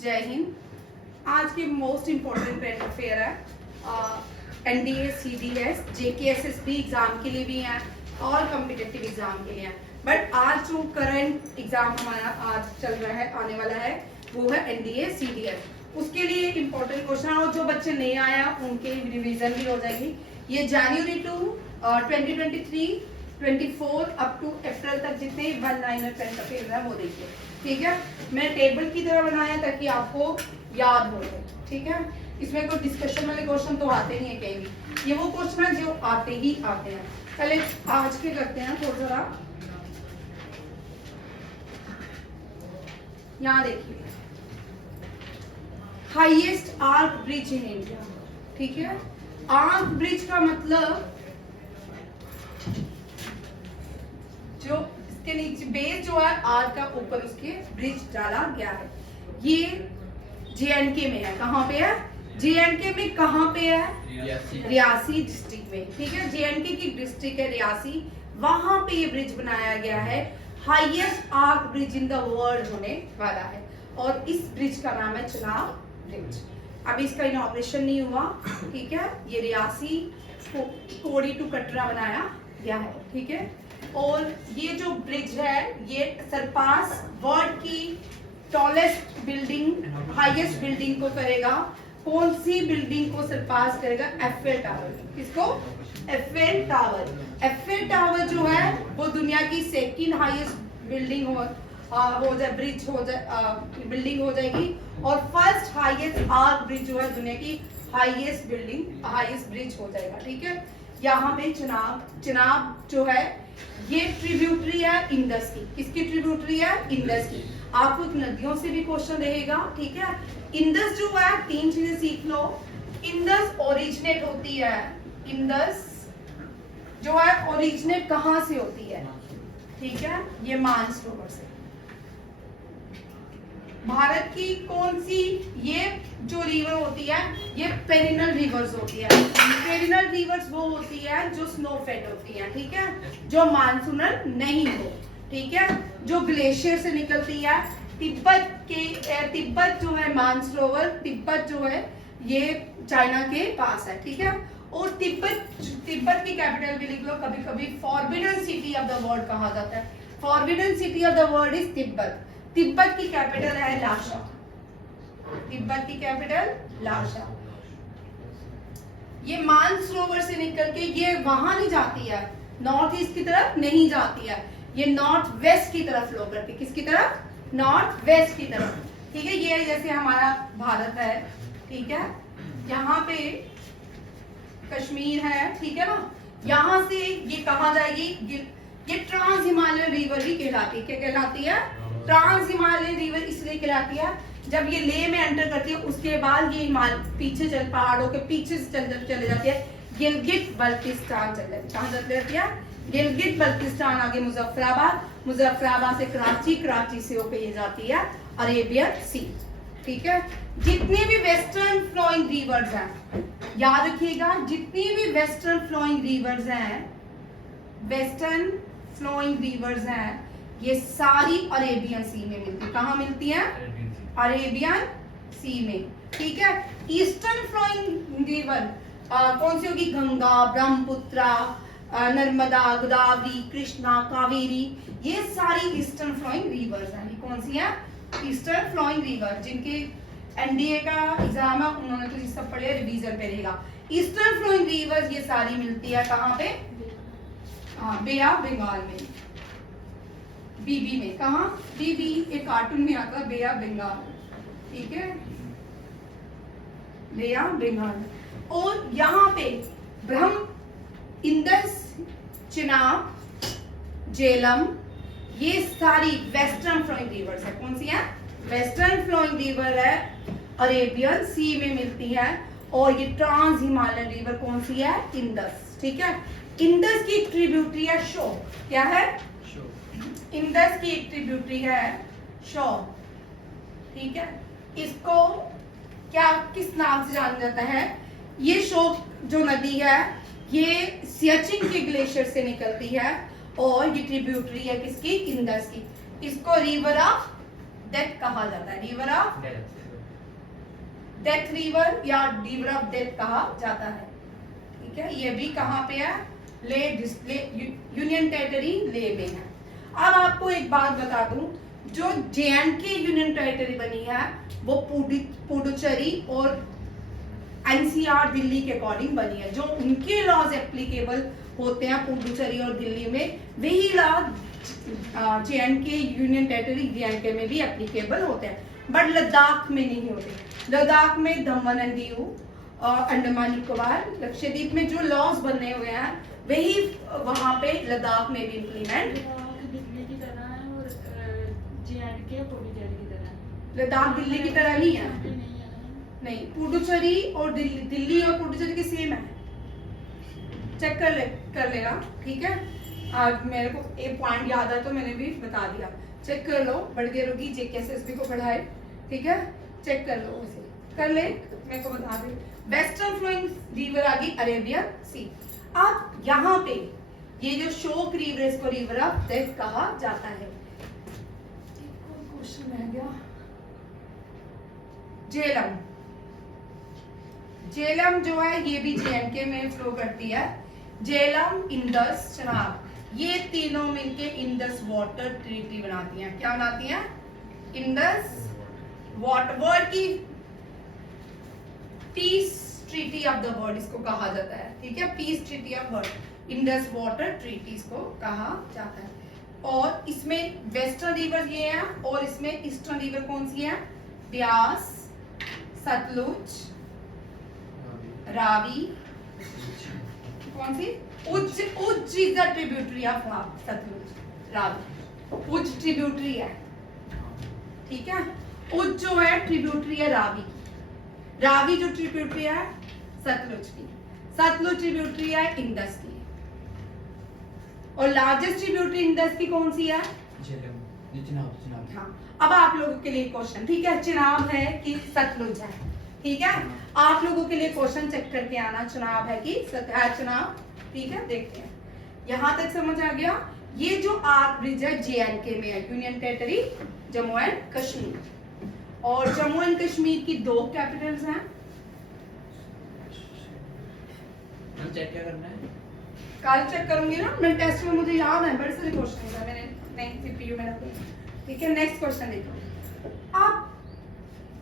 जय हिंद। आज के मोस्ट इम्पोर्टेंट करंट अफेयर है एनडीए, सीडीएस, जेकेएसएसबी एग्जाम के लिए भी हैं और कॉम्पिटिटिव एग्जाम के लिए हैं। बट आज जो करंट एग्जाम हमारा आज चल रहा है, आने वाला है, वो है एनडीए सीडीएस। उसके लिए इम्पोर्टेंट क्वेश्चन और जो बच्चे नहीं आया उनके रिवीजन भी हो जाएगी। ये जनवरी टू 2023 24 अप टू अप्रैल तक जितने 1 लाइनर करंट अफेयर है वो देखिए, ठीक है। मैं टेबल की तरह बनाया ताकि आपको याद हो जाए, ठीक है। इसमें कोई डिस्कशन वाले क्वेश्चन तो आते नहीं है कहीं भी, ये वो क्वेश्चन है जो आते ही आते हैं। पहले आज के करते हैं थोड़ा सा। यहाँ देखिए, highest arch bridge in India, ठीक है। आर्क ब्रिज का मतलब जो इसके नीचे बेस जो है आर्क का, ऊपर उसके ब्रिज डाला गया है। ये जेएनके में है। कहाँ पे है? जेएनके में। कहाँ पे है? रियासी डिस्ट्रिक्ट में, ठीक है। जेएनके की डिस्ट्रिक्ट है रियासी, वहां पे ये ब्रिज बनाया गया है। Highest arch bridge in the world होने वाला है और इस ब्रिज का नाम है चिनाब ब्रिज। अभी इसका इनॉग्रेशन नहीं हुआ, ठीक है। ये रियासी कोड़ी टू कटरा बनाया गया है, ठीक है। और ये जो ब्रिज है ये सरपास वर्ल्ड की टॉलेस्ट बिल्डिंग, हाईएस्ट बिल्डिंग को करेगा। कौन सी बिल्डिंग को सरपास करेगा? Eiffel Tower. किसको? Eiffel Tower. एफएल टावर जो है वो दुनिया की सेकंड हाईएस्ट बिल्डिंग हो जाए, ब्रिज हो जाए, बिल्डिंग हो जाएगी। और फर्स्ट हाईएस्ट आर्क ब्रिज जो है दुनिया की हाईएस्ट बिल्डिंग, हाईएस्ट ब्रिज हो जाएगा, ठीक है। यहाँ पे चिनाब जो है ये ट्रिब्यूटरी है इंडस की। किसकी ट्रिब्यूटरी है? इंडस की। आपको नदियों से भी क्वेश्चन रहेगा, ठीक है। इंडस जो है, 3 चीजें सीख लो। इंडस ओरिजिनेट होती है, इंडस जो है ओरिजिनेट कहाँ से होती है? ठीक है, ये मानसरोवर से। भारत की कौन सी ये जो रिवर होती है ये पेरिनल रिवर्स होती है। पेरिनल रिवर्स वो होती है जो स्नो फेड होती है, ठीक है, जो मानसूनल नहीं हो, ठीक है, जो ग्लेशियर से निकलती है। तिब्बत जो है मानसरोवर, तिब्बत जो है ये चाइना के पास है, ठीक है। और तिब्बत की कैपिटल भी लिख लो, कभी कभी forbidden city of the world कहा जाता है। Forbidden city of the world is Tibet. Tibet की कैपिटल है लाशा। तिब्बत की कैपिटल लाशा। ये मानसरोवर से निकल के ये वहां नहीं जाती है, नॉर्थ ईस्ट की तरफ नहीं जाती है, ये नॉर्थ वेस्ट की तरफ फ्लो करती है। किसकी तरफ? नॉर्थ वेस्ट की तरफ, ठीक है। ये जैसे हमारा भारत है, ठीक है, यहाँ पे कश्मीर है, ठीक है ना। यहाँ से ये कहाँ जाएगी? ये ट्रांस हिमालयन रिवर भी कहलाती है। क्या कहलाती है? ट्रांस हिमालयन रिवर इसलिए कहलाती है जब ये लेह में एंटर करती है उसके बाद ये पीछे पहाड़ों के पीछे से चले जाती है, गिलगित बल्तिस्तान चले जाती है। गिलगित बल्तिस्तान आगे मुजफ्फराबाद, मुजफ्फराबाद से कराची, कराची से होकर ये जाती है अरेबियन सी, ठीक है। जितनी भी वेस्टर्न फ्लोइंग रिवर्स हैं, याद रखिएगा, जितनी भी वेस्टर्न फ्लोइंग रिवर्स हैं, वेस्टर्न फ्लोइंग रिवर्स हैं, ये सारी अरेबियन सी में मिलती है। कहाँ मिलती है? अरेबियन सी में, ठीक है। ईस्टर्न फ्लोइंग रिवर कौन सी होगी? गंगा, ब्रह्मपुत्रा, नर्मदा, गोदावरी, कृष्णा, कावेरी, ये सारी ईस्टर्न फ्लोइंग रिवर्स हैं। ये कौन सी है? Eastern flowing river. जिनके एनडीए का एग्जाम है उन्होंने तो ये सब पढ़े, रिवीजन पे रहेगा। ईस्टर्न फ्लोइंग रिवर्स ये सारी मिलती है कहाँ पे? बे ऑफ बंगाल में, बीबी में। कहाँ? बीबी एक कार्टून में आता है, बे ऑफ बंगाल, ठीक है, बे ऑफ बंगाल। और यहाँ पे इंडस, चिनाब, झेलम, ये सारी वेस्टर्न फ्लोइंग रिवर्स है। कौन सी है? वेस्टर्न फ्लोइंग रिवर है, अरेबियन सी में मिलती है। और ये ट्रांस हिमालयन रिवर कौन सी है? इंडस, ठीक है। इंडस की ट्रिब्यूटरी है शो। क्या है? इंडस की एक ट्रिब्यूटरी है शो, ठीक है। इसको क्या किस नाम से जाना जाता है? ये शो जो नदी है ये सियाचिन के ग्लेशियर से निकलती है और ये ट्रिब्यूटरी है किसकी? इंडस की। इसको रिवर ऑफ डेथ कहा जाता है, रिवर ऑफ डेथ रिवर या रिवर ऑफ डेथ कहा जाता है। ठीक है, ये भी कहाँ पे है? ले यूनियन टेरिटरी ले में है। अब आपको एक बात बता दूं, जो जे&के यूनियन टेरिटरी बनी है वो पुडुचेरी और एनसीआर दिल्ली के अकॉर्डिंग बनी है। जो उनके लॉज एप्लीकेबल होते हैं पुडुचेरी और दिल्ली में, वही लॉ जे&के यूनियन टेरिटरी जे&के में भी एप्लीकेबल होते हैं, बट लद्दाख में नहीं होते। लद्दाख में दमन एंड दीव और अंडमान निकोबार लक्षद्वीप में जो लॉज बने हुए हैं वही वहां पे लद्दाख में भी इम्प्लीमेंट। दिल्ली की तरह है और जे&के पुडुचेरी की तरह। लद्दाख दिल्ली की तरह नहीं है, नहीं, पुडुचेरी और दिल्ली और पुडुचेरी के सेम है, चेक कर लेना। ठीक है, आज मेरे को एक पॉइंट याद है तो मैंने भी बता दिया, चेक कर लो। बड़ी देर होगी JKSSB को पढ़ाए, ठीक है, चेक कर लो, उसे कर ले, मेरे को बता दे। वेस्टर्न फ्लोइंग रिवर आ गई अरेबियन सी। अब यहाँ पे ये जो शोक रिवर, इसको रिवर ऑफ डेथ कहा जाता है। क्वेश्चन रह गया, झेलम। झेलम जो है ये भी जे&के में फ्लो करती है। झेलम, इंडस, चनाब, ये तीनों मिलके इंडस वाटर ट्रीटी बनाती हैं। क्या बनाती हैं? इंडस वाटर, वर्ल्ड की peace treaty of the world इसको कहा जाता है। ठीक है, peace treaty of world, Indus water treaty इसको कहा जाता है। और इसमें वेस्टर्न रिवर ये है और इसमें ईस्टर्न रिवर कौन सी है? ब्यास, सतलुज, रावी, कौन सी? Ujh. Ujh is the tributary of Sutlej, Ravi Ujh tributary है। ठीक है, उज्ज जो है ट्रिब्यूटरी है रावी की, रावी जो ट्रिब्यूटरी है सतलुज की, सतलुज ट्रिब्यूटरी है इंडस की, और लार्जेस्ट ट्रिब्यूटरी इंडस की कौन सी है? चिनाब। हाँ, अब आप लोगों के लिए क्वेश्चन, ठीक है, चिनाब है कि सतलुज है? ठीक है, आप लोगों के लिए क्वेश्चन चेक करके आना, चुनाव है कि चुनाव। ठीक है, देखते हैं, यहां तक समझ आ गया। ये जो आर्क ब्रिज है जे&के में है, union territory Jammu and Kashmir, और जम्मू एंड कश्मीर की 2 कैपिटल्स हैं। चेक क्या करना है? कल चेक करूंगी ना मैं, टेस्ट में मुझे याद है, बड़े सारे क्वेश्चन है, मैंने नहीं CPU में रखे। ठीक है, नेक्स्ट क्वेश्चन देखो। अब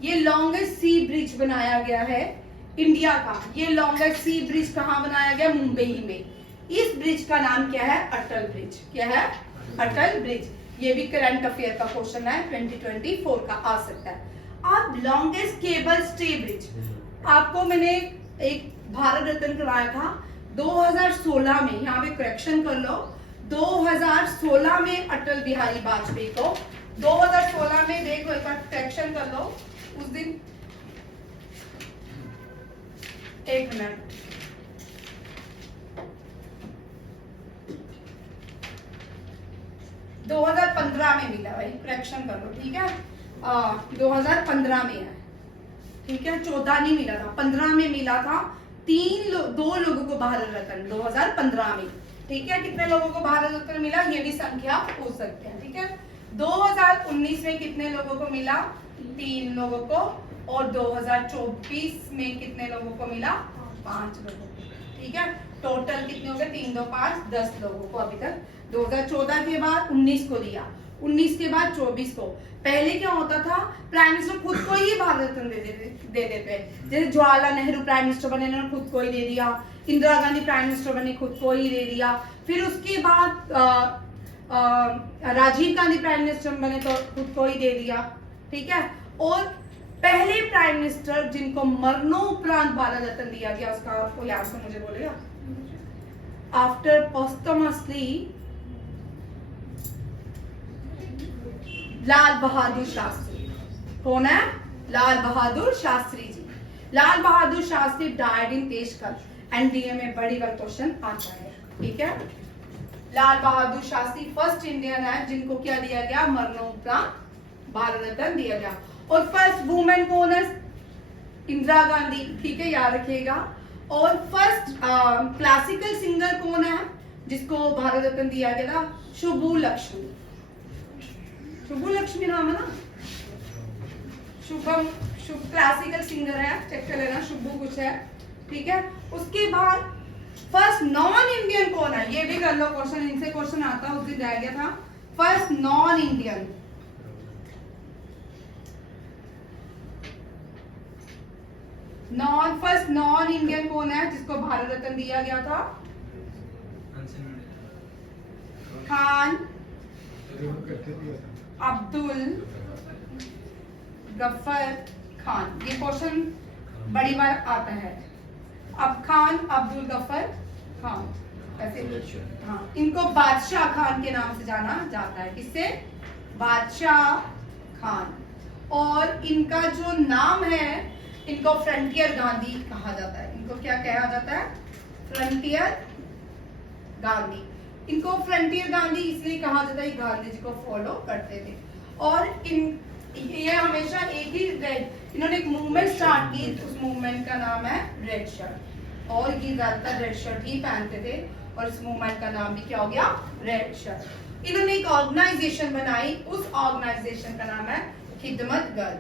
ये लॉन्गेस्ट सी ब्रिज बनाया गया है इंडिया का। ये लॉन्गेस्ट सी ब्रिज कहाँ बनाया गया? मुंबई में। इस ब्रिज का नाम क्या है? अटल ब्रिज। क्या है? अटल ब्रिज। ये भी करंट अफेयर का क्वेश्चन है, 2024 का आ सकता है। अब लॉन्गेस्ट केबल स्टे ब्रिज, आपको मैंने एक भारत रत्न कराया था 2016 में, यहाँ पे करेक्शन कर लो, 2016 में अटल बिहारी वाजपेयी को, 2016 में देखो एक बार करेक्शन कर लो उस दिन, एक मिनट, - 2015 में मिला भाई, करेक्शन कर लो, ठीक है, 2015 में है, ठीक है, 14 नहीं मिला था, 15 में मिला था। 2 लोगों को भारत रत्न 2015 में, ठीक है। कितने लोगों को भारत रत्न मिला ये भी संख्या पूछ सकते हैं, ठीक है। 2019 में कितने लोगों को मिला? 3 लोगों को, और 2024 में कितने लोगों को मिला? 5 लोगों को, ठीक है। टोटल कितने हो गए? 3, 2, 5, 10 लोगों को अभी तक। 2014 के बाद 19 को दिया, 19 के बाद 24 को। पहले क्या होता था, प्राइम मिनिस्टर खुद को ही भारत रत्न दे देते, जैसे जवाहरलाल नेहरू प्राइम मिनिस्टर बने, इन्होंने खुद को ही दे दिया, इंदिरा गांधी प्राइम मिनिस्टर बनी, खुद को ही दे दिया। फिर उसके बाद राजीव गांधी प्राइम मिनिस्टर बने तो खुद को ही दे दिया, ठीक है। और पहले प्राइम मिनिस्टर जिनको मरणोपरांत भारत रत्न दिया गया, उसका आपको याद से मुझे बोलेगा? After posthumously Lal Bahadur Shastri. कौन है? Lal Bahadur Shastri ji. Lal Bahadur Shastri died in तेजकल, NDA में बड़ी बार क्वेश्चन आता है, ठीक है। लाल बहादुर शास्त्री फर्स्ट इंडियन है जिनको क्या दिया गया? मरणोपरांत भारत रत्न दिया गया। और फर्स्ट वुमेन कौन है? इंदिरा गांधी, ठीक है, याद रखिएगा। और फर्स्ट क्लासिकल सिंगर कौन है जिसको भारत रत्न दिया गया था? शुभू लक्ष्मी। शुभू लक्ष्मी नाम है ना, शुभम, शुभ क्लासिकल सिंगर है, चेक कर लेना, शुभू कुछ है, ठीक है। उसके बाद फर्स्ट नॉन इंडियन कौन है, ये भी कर लो क्वेश्चन, इनसे क्वेश्चन आता उस दिन रह गया था। First non Indian, first non Indian कौन है जिसको भारत रत्न दिया गया था? खान अब्दुल गफ्फर खान। ये क्वेश्चन बड़ी बार आता है। अब खान अब्दुल गफ्फर खान, ऐसे हाँ, इनको बादशाह खान के नाम से जाना जाता है। किससे? बादशाह खान। और इनका जो नाम है, इनको फ्रंटियर गांधी कहा जाता है। इनको क्या कहा जाता है? फ्रंटियर गांधी। इनको फ्रंटियर गांधी इसलिए कहा जाता है, गांधी जी को फॉलो करते थे। और ये हमेशा एक ही इन्होंने एक मूवमेंट स्टार्ट की, उस मूवमेंट का नाम है रेड शर्ट। और ये ज्यादातर रेड शर्ट ही पहनते थे, और इस मूवमेंट का नाम भी क्या हो गया? Red shirt. इन्होंने एक ऑर्गेनाइजेशन बनाई, उस ऑर्गेनाइजेशन का नाम है खिदमत गर,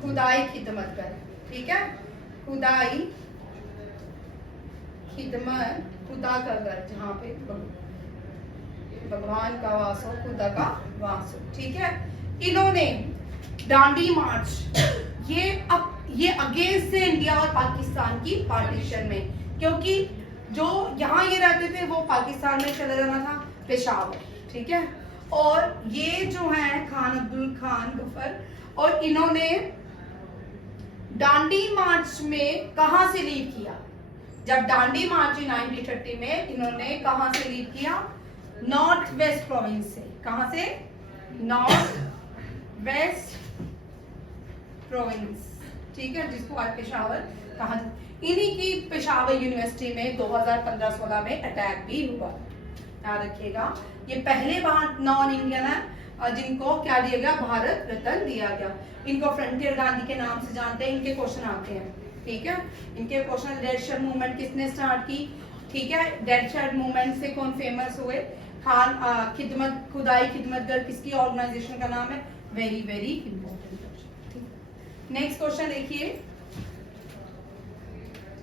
खुदाई खिदमत गर, ठीक है। खुदाई खिदमत, खुदा का घर, जहाँ पे भगवान का वास हो, खुदा का वास हो, ठीक है। इन्होंने डांडी मार्च, ये अगेंस्ट से इंडिया और पाकिस्तान की पार्टीशन में, क्योंकि जो यहाँ ये रहते थे वो पाकिस्तान में चले जाना था, पेशावर, ठीक है। और ये जो है खान अब्दुल खान गफ्फर, और इन्होंने डांडी मार्च में कहां से लीड किया? जब डांडी मार्च 1930 में इन्होंने कहां से लीड किया? नॉर्थ वेस्ट प्रोविंस से। कहां से? नॉर्थ वेस्ट प्रोविंस, ठीक है, जिसको आज पेशावर कहा जाता है। इन्हीं की पेशावर यूनिवर्सिटी में 2015-16 में अटैक भी हुआ, याद रखिएगा। ये पहले बार नॉन इंडियन है जिनको क्या दिया गया? भारत रत्न दिया गया। इनको फ्रंटियर गांधी के नाम से जानते हैं। इनके क्वेश्चन आते हैं, ठीक है। इनके क्वेश्चन, रेड शर्ट मूवमेंट किसने स्टार्ट की, ठीक है। रेड शर्ट मूवमेंट से कौन फेमस हुए? खान खिदमत, खुदाई खिदमत गर किसकी ऑर्गेनाइजेशन का नाम है? Very very important. Next question देखिए,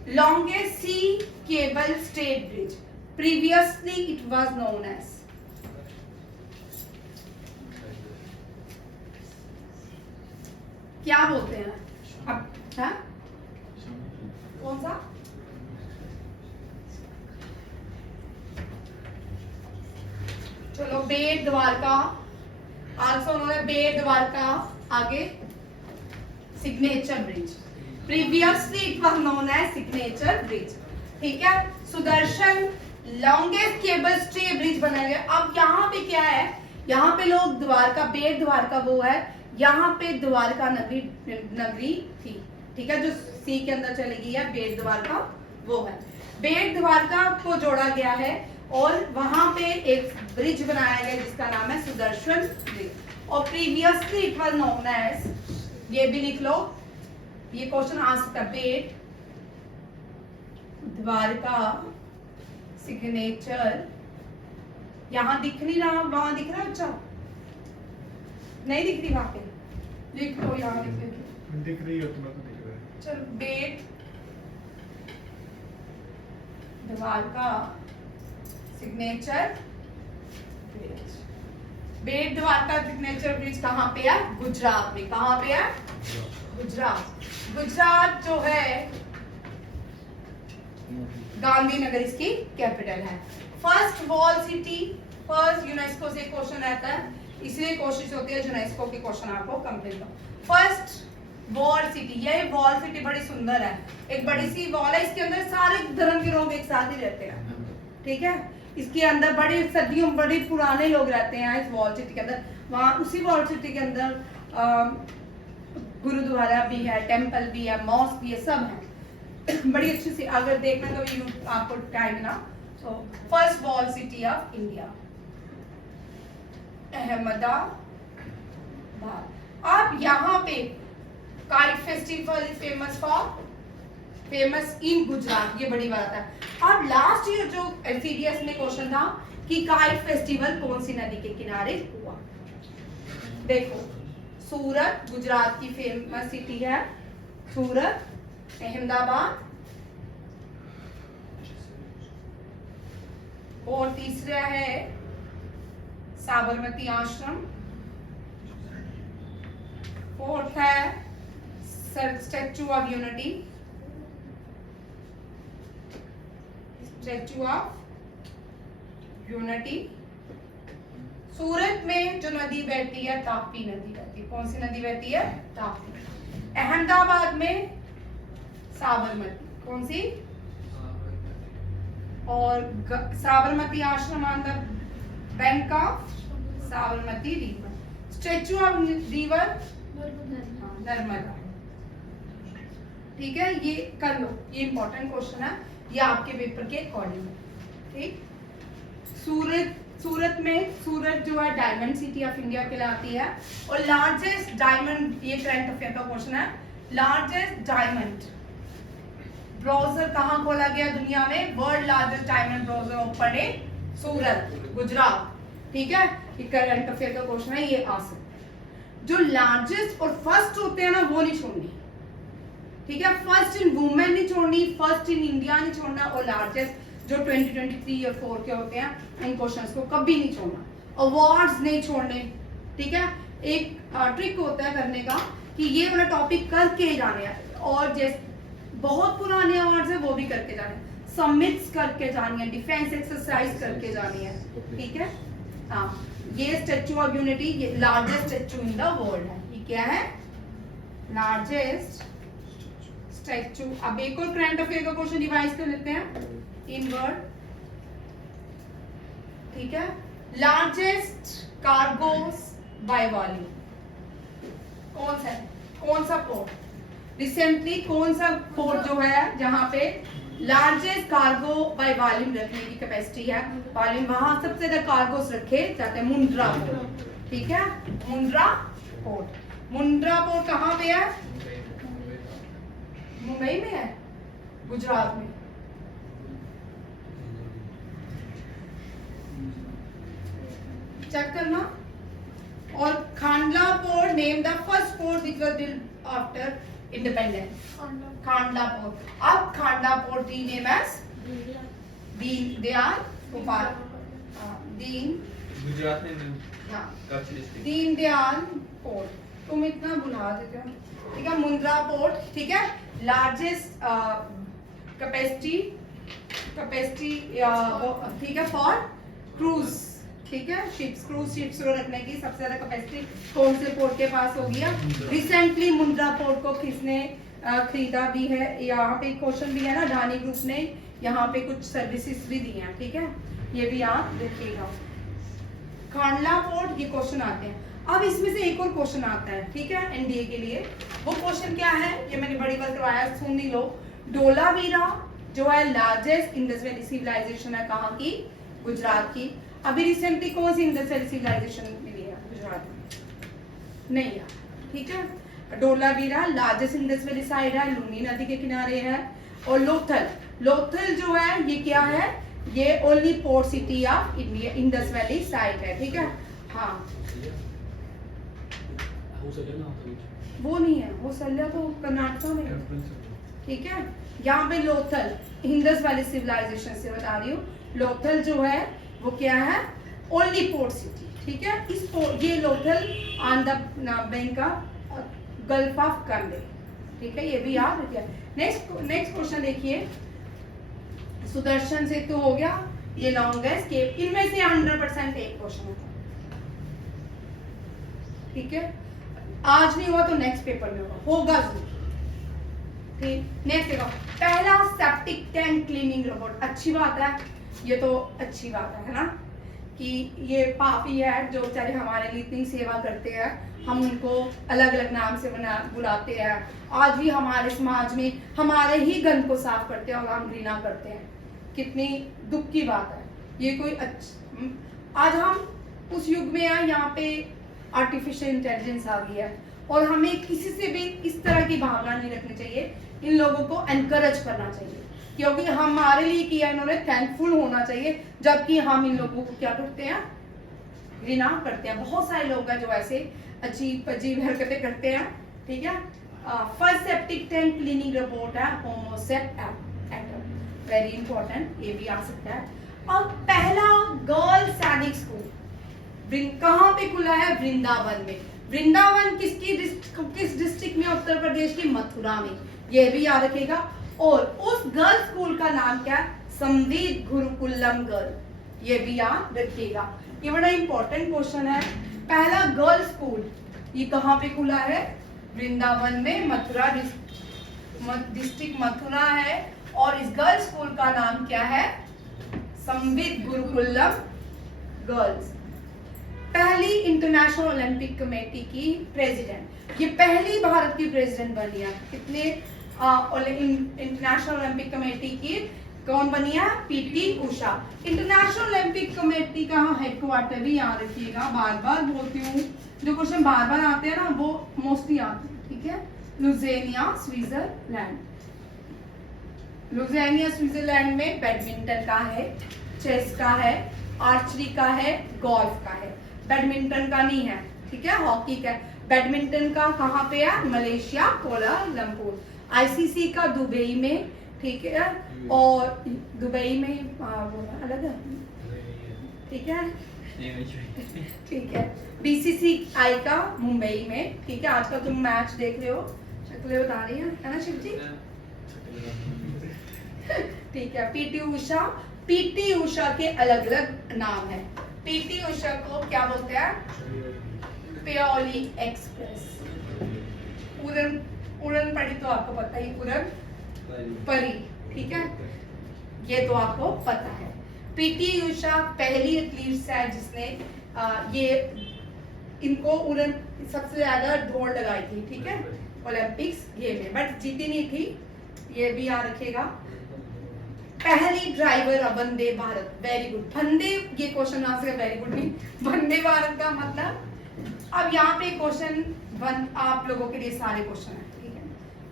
longest sea cable stayed bridge, previously it was known as. क्या बोलते हैं अब? हाँ? कौन सा? चलो, बेट द्वारका, आगे उन्होंने बेट द्वारका, आगे signature bridge. Previously it was known as signature bridge, ठीक है। Sudarshan longest cable stay bridge बनाया गया। अब यहाँ पे क्या है? यहाँ पे लोग द्वारका, बेट द्वारका वो है, यहाँ पे द्वारका नगरी थी, ठीक है, जो सी के अंदर चली गई है, बेट द्वारका वो है। बेट द्वारका को जोड़ा गया है और वहां पे एक ब्रिज बनाया गया जिसका नाम है सुदर्शन ब्रिज। और previously it was known as, ये भी लिख लो, ये क्वेश्चन आ सकता है, बेट द्वारका सिग्नेचर। यहां दिख नहीं रहा, वहां दिख रहा है? अच्छा, नहीं दिख रही, वहां पे लिख लो, यहाँ दिख रही है, तुम्हें तो दिख रहा है। चलो, बेट द्वारका सिग्नेचर ब्रिज। बेट द्वारका सिग्नेचर ब्रिज कहाँ पे है? गुजरात में। कहाँ पे है? गुजरात। गुजरात जो है गांधीनगर इसकी कैपिटल है। First wall city, first UNESCO से क्वेश्चन रहता है, इसलिए कोशिश होती है यूनेस्को के क्वेश्चन आपको कंप्लीट करो। फर्स्ट वॉल सिटी, ये वॉल सिटी बड़ी सुंदर है, एक बड़ी सी वॉल है, इसके अंदर सारे धर्म के लोग एक साथ ही रहते हैं, ठीक है। इसके अंदर बड़े सदियों बड़े पुराने लोग रहते हैं इस वॉल सिटी के अंदर। वहाँ उसी वॉल सिटी के अंदर गुरुद्वारा भी है, टेम्पल भी है, मॉस्क भी है, सब है। बड़ी अच्छी सी, अगर देखना कभी आपको टाइम ना, तो first wall city of India Ahmedabad. अब यहाँ पे kite festival is famous in Gujarat, ये बड़ी बात है। अब लास्ट ईयर जो सीडीएस में क्वेश्चन था कि काइट फेस्टिवल कौन सी नदी के किनारे हुआ? देखो, सूरत गुजरात की फेमस सिटी है, सूरत, अहमदाबाद, और तीसरा है साबरमती आश्रम, फोर्थ है Statue of Unity, Statue of Unity. Surat में जो नदी बहती है ताप्ती नदी बहती है। कौन सी नदी बहती है? ताप्ती। अहमदाबाद में साबरमती। कौन सी? और साबरमती आश्रम on the bank of Sabarmati river. Statue of river Narmada. ठीक है, ये कर लो, ये इंपॉर्टेंट क्वेश्चन है, ये आपके पेपर के अकॉर्डिंग है। ठीक, सूरत में, सूरत जो है डायमंड सिटी ऑफ इंडिया कहलाती है, और लार्जेस्ट डायमंड, ये करंट अफेयर का क्वेश्चन है, लार्जेस्ट डायमंड ब्राउजर कहाँ खोला गया दुनिया में? World largest diamond bourse open in Surat, Gujarat. ठीक है, ये करंट अफेयर का क्वेश्चन है, ये आ सकता है। जो लार्जेस्ट और फर्स्ट होते हैं ना, वो नहीं छोड़नी। ठीक है, फर्स्ट इन वुमेन नहीं छोड़नी, फर्स्ट इन इंडिया नहीं छोड़ना, और लार्जेस्ट जो 2023 और 4 के होते हैं, इन क्वेश्चंस को कभी नहीं छोड़ना। अवार्ड्स नहीं छोड़ने। ठीक है, एक ट्रिक होता है करने का कि ये वाला टॉपिक करके ही जाने हैं, और जैसे बहुत पुराने अवार्ड्स है वो भी करके जाने, सबमिट्स करके जानी है, डिफेंस एक्सरसाइज करके जानी है। ठीक है, हाँ, ये स्टैचू ऑफ यूनिटी, ये largest statue in the world है। ये क्या है? Largest statue. अब एक और करंट अफेयर का क्वेश्चन रिवाइज कर लेते हैं इन वर्ड। ठीक है, लार्जेस्ट कार्गोस बाय वॉल्यूम कौन सा है? कौन सा पोर्ट रिसेंटली, कौन सा पोर्ट जो है जहां पे लार्जेस्ट कार्गो बाय वॉल्यूम रखने की कैपेसिटी है, वॉल्यूम, वहां सबसे ज्यादा कार्गोस रखे जाते हैं? मुंद्रा पोर्ट। ठीक है, मुंद्रा पोर्ट। मुंद्रा पोर्ट कहां पे है? मुंबई में है, गुजरात में। चेक करना। और Kandla port name the first port which was built after independence. Kandla port. अब खांडला पोर्ट रीनेम एज दीन गुजरात में हाँ, कच्छ डिस्ट्रिक्ट। दीन दयाल पोर्ट। तुम इतना बुला देते हो। ठीक है, मुंद्रा पोर्ट। ठीक है, लार्जेस्ट कैपेसिटी, ठीक है, फॉर क्रूज। ठीक है, शिप्स, क्रूज शिप्स को रखने की सबसे ज्यादा कैपेसिटी कौन से पोर्ट के पास होगी? रिसेंटली मुंद्रा पोर्ट को किसने खरीदा भी है? यहाँ पे क्वेश्चन भी है ना, अडानी ग्रुप ने यहाँ पे कुछ सर्विसेज भी दी हैं। ठीक है, ये भी आप देखिएगा। खांडला पोर्ट, ये क्वेश्चन आते हैं। अब इसमें से एक और क्वेश्चन आता है, ठीक है, एनडीए के लिए। वो क्वेश्चन क्या है, ये मैंने बड़ी बार करवाया, सुन ही लो। धोलावीरा जो है लार्जेस्ट इंडस वैली सिविलाइजेशन है, कहाँ की? गुजरात की। अभी रिसेंटली कौन सी इंडस वैली सिविलाइजेशन मिली है गुजरात में? नहीं है। ठीक है, Dholavira largest Indus valley site है, लूनी नदी के किनारे है। और लोथल, लोथल जो है ये क्या है? ये only port city of India, Indus valley site है। ठीक है, हाँ, वो नहीं है, वो सल्या तो कर्नाटक में है। ठीक है, यहाँ पे लोथल इंडस वैली सिविलाइजेशन से बता रही हूँ। लोथल जो है वो क्या है? Only port city. ठीक है, इस ये Lothal on the bank of gulf of कंडे। ठीक है, ये भी याद रखिए। नेक्स्ट क्वेश्चन देखिए। सुदर्शन सेतु हो गया, ये लॉन्गेस्ट केप। इनमें से 100% एक क्वेश्चन होता है। ठीक है, आज नहीं हुआ तो नेक्स्ट पेपर में होगा जरूर। ठीक, नेक्स्ट देखो, पहला सेप्टिक टैंक क्लीनिंग रोबोट। अच्छी बात है, ये तो अच्छी बात है ना, कि ये पापी है जो बेचारे हमारे लिए इतनी सेवा करते हैं, हम उनको अलग अलग नाम से बुलाते हैं। आज भी हमारे समाज में हमारे ही गंद को साफ करते हैं और हम घृणा करते हैं। कितनी दुख की बात है। ये कोई आज हम उस युग में हैं, यहाँ पे आर्टिफिशियल इंटेलिजेंस आ गई है, और हमें किसी से भी इस तरह की भावना नहीं रखनी चाहिए। इन लोगों को एनकरेज करना चाहिए, क्योंकि हमारे लिए किया इन्होंने, थैंकफुल होना चाहिए। जबकि हम इन लोगों को क्या करते हैं? घृणा करते हैं। बहुत सारे लोग हैं जो ऐसे अजीब अजीब हरकतें करते हैं, ठीक है। First septic tank cleaning robot है होमोसेट एटम, वेरी इंपॉर्टेंट, ये भी आ सकता है। अब पहला गर्ल सैनिक स्कूल कहाँ पे खुला है? वृंदावन में। वृंदावन किस डिस्ट्रिक्ट में? उत्तर प्रदेश की मथुरा में, ये भी याद रखेगा। और उस गर्ल स्कूल का नाम क्या है? संविद गुरुकुलम गर्ल, ये भी याद रखिएगा। ये बड़ा इंपॉर्टेंट क्वेश्चन है। पहला गर्ल स्कूल ये कहाँ पे खुला है? वृंदावन में, मथुरा डिस्ट्रिक्ट मथुरा है। और इस गर्ल स्कूल का नाम क्या है? संविद गुरुकुलम गर्ल्स। पहली इंटरनेशनल ओलंपिक कमेटी की प्रेसिडेंट, ये पहली भारत की प्रेसिडेंट बनी है। कितने इंटरनेशनल ओलंपिक कमेटी की कौन बनी है? PT Usha. International Olympic committee का हेडक्वार्टर भी याद रखिएगा, बार बार बोलती हूँ, जो क्वेश्चन बार बार आते हैं ना वो मोस्टली आते हैं, ठीक है। लुज़ेनिया स्विट्जरलैंड। लुज़ेनिया स्विट्जरलैंड में बैडमिंटन का है, चेस का है, आर्चरी का है, गोल्फ का है। बैडमिंटन का नहीं है, ठीक है, हॉकी का। बैडमिंटन का कहाँ पे है? Malaysia, Kuala Lumpur. आईसीसी का दुबई में, ठीक है। और दुबई में वो अलग है, ठीक है, ठीक है। बीसीसीआई का मुंबई में, ठीक है। आजकल तुम मैच देख रहे हो, शक्लें बता रही है ना शिव जी? ठीक है। पीटी उषा के अलग अलग नाम है। पीटी उषा को क्या बोलते हैं? Purely express. उड़न पड़ी तो आपको पता ही, उड़न परी, ठीक है, ये तो आपको पता है। पीटी उषा पहली एथलीट है जिसने ये इनको उड़न सबसे ज्यादा दौड़ लगाई थी, ठीक है, ओलंपिक्स गेम में, बट जीती नहीं थी, ये भी याद रखिएगा। पहली driver Vande Bharat, very good. वंदे, ये क्वेश्चन आ सकता, वेरी गुड नहीं, वंदे भारत का मतलब। अब यहाँ पे क्वेश्चन आप लोगों के लिए सारे क्वेश्चन है, ठीक है।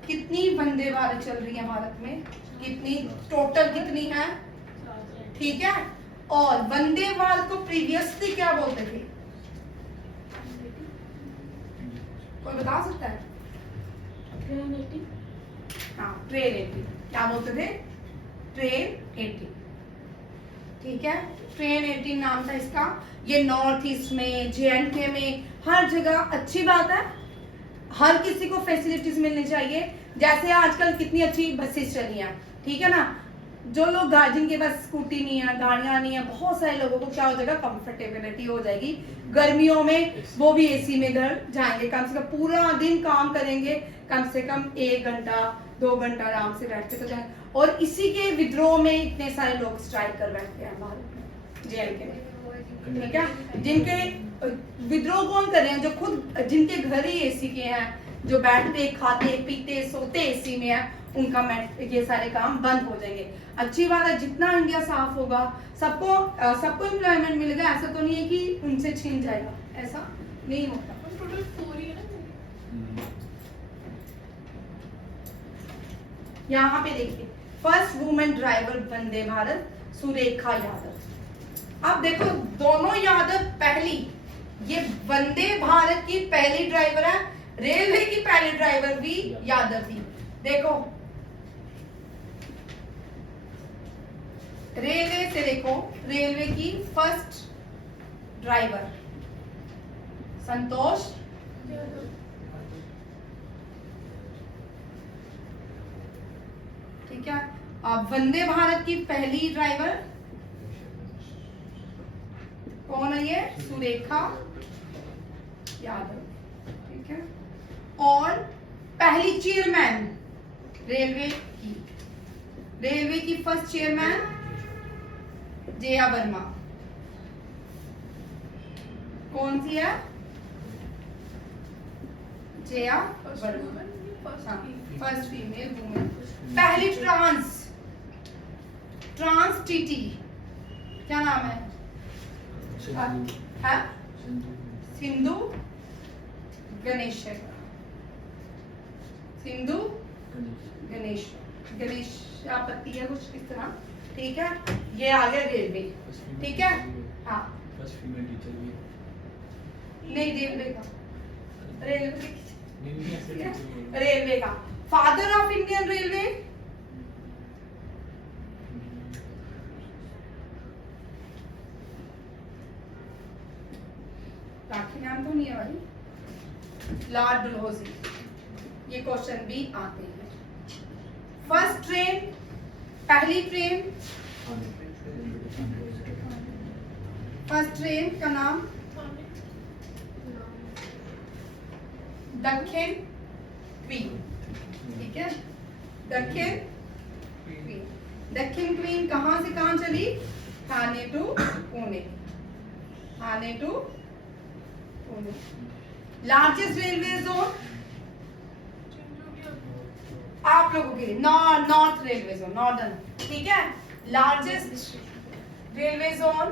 कितनी वंदे भारत चल रही है भारत में? कितनी टोटल कितनी है? ठीक है। और वंदे भारत को प्रीवियसली क्या बोलते थे? कोई बता सकता है? हाँ, ट्रेन 80। क्या बोलते थे? ट्रेन 80, ठीक है। ट्रेन 80 नाम था इसका। ये नॉर्थ ईस्ट में, JNK में, हर जगह अच्छी बात है, हर किसी को फैसिलिटीज मिलनी चाहिए। जैसे आजकल कितनी अच्छी बसेस चली हैं, ठीक है ना। जो लोग जिनके पास स्कूटी नहीं है, गाड़ियां नहीं है, बहुत सारे लोगों को क्या हो जाएगा? कंफर्टेबिलिटी हो जाएगी। गर्मियों में वो भी AC में घर जाएंगे, कम से कम पूरा दिन काम करेंगे, कम से कम 1 घंटा 2 घंटा आराम से बैठ के तो जाएंगे। और इसी के विद्रोह में इतने सारे लोग स्ट्राइक कर बैठते हैं भारत में, JNK में, ठीक है। जिनके विद्रोह कौन कर रहे हैं? जो खुद जिनके घर ही AC के हैं, जो बैठते खाते पीते सोते AC में है, उनका ये सारे काम बंद हो जाएंगे। अच्छी बात है, जितना इंडिया साफ होगा सबको एम्प्लॉयमेंट मिलेगा। ऐसा तो नहीं है कि उनसे छीन जाएगा, ऐसा नहीं होता। यहाँ पे देखिए, first women driver Vande Bharat Surekha Yadav. अब देखो दोनों यादव पहली, ये वंदे भारत की पहली ड्राइवर है, रेलवे की पहली ड्राइवर भी यादव थी। देखो रेलवे से, देखो रेलवे की फर्स्ट ड्राइवर संतोष ठीक है। अब वंदे भारत की पहली ड्राइवर कौन है? ये सुरेखा यादव, ठीक है। और पहली चेयरमैन रेलवे की फर्स्ट चेयरमैन जया वर्मा। कौन सी है? Jaya Verma, first female women. पहली ट्रांस TT क्या नाम है? सिंधु गणेशापति है कुछ इस तरह, ठीक है। ये आ गया रेलवे, ठीक है। हाँ फर्स्ट फीमेल टीचर भी नहीं, रेलवे का रेलवे का फादर ऑफ इंडियन रेलवे, बाकी नाम तो नहीं है भाई, लॉर्ड डलहौजी। ये क्वेश्चन भी आते हैं। फर्स्ट ट्रेन, पहली ट्रेन, फर्स्ट ट्रेन का नाम दक्षिण क्वीन, ठीक है, दक्षिण क्वीन। दक्षिण क्वीन कहां से कहां चली? Thane to Pune, Thane to Pune. Largest railway zone आप लोगों के लिए नॉर्थ रेलवे जोन, नॉर्दर्न, ठीक है। लार्जेस्ट रेलवे जोन,